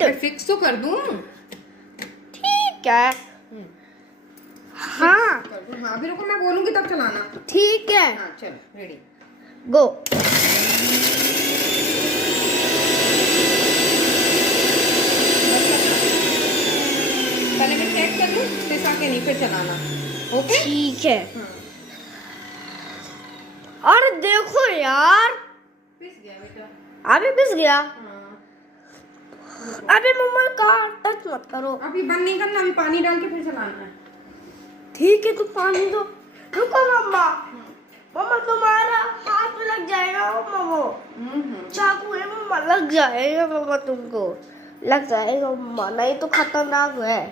मैं फिक्स तो कर दूं। ठीक है। हाँ कर दूं। हाँ अभी रुको, मैं बोलूंगी तब चलाना। ठीक है। हाँ चलो रेडी गो। पहले मैं चेक कर लूं पिसा के नहीं, फिर चलाना। ओके ठीक है। हाँ और देखो यार, पिस गया बेटा। अभी पिस गया। हाँ अबे मम्मा का टच मत करो। अभी बंद नहीं करना, अभी पानी डाल के फिर चलाना है। ठीक है तो पानी दो। रुको मम्मा, मम्मा तुम्हारा हाथ में लग जाएगा। मम्मा चाकू है मम्मा, लग जाएगा मम्मा, तुमको लग जाएगा मम्मा, नहीं तो खतरनाक है।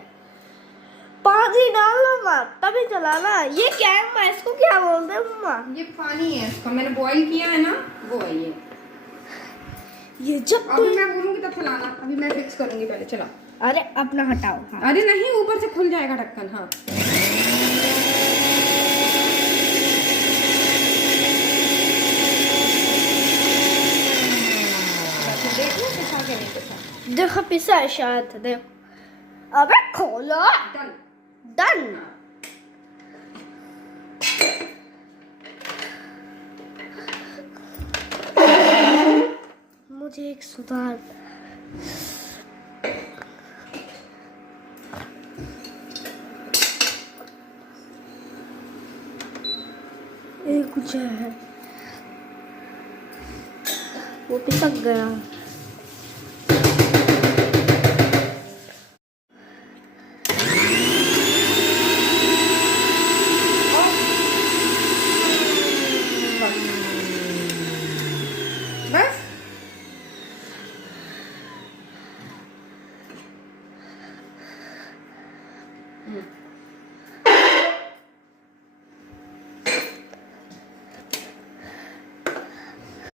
पानी डालो मत तभी चलाना। ये क्या है मम्मा, इसको क्या बोलते हैं मम्मा? ये पानी है इसका, मैंने बॉईल किया है ना, वो है ये जब अभी मैं बोलूंगी तब चलाना। अभी मैं फिक्स करूंगी, पहले चला। अरे अपना हटाओ। हाँ। अरे नहीं, ऊपर से खुल जाएगा ढक्कन। हाँ देख लो पिसा के नहीं पिसा। देखो पिसा है शायद, देखो। अबे खोलो। Done done. मुझे एक सुधार। एक कुछ है, वो पिसक गया। बस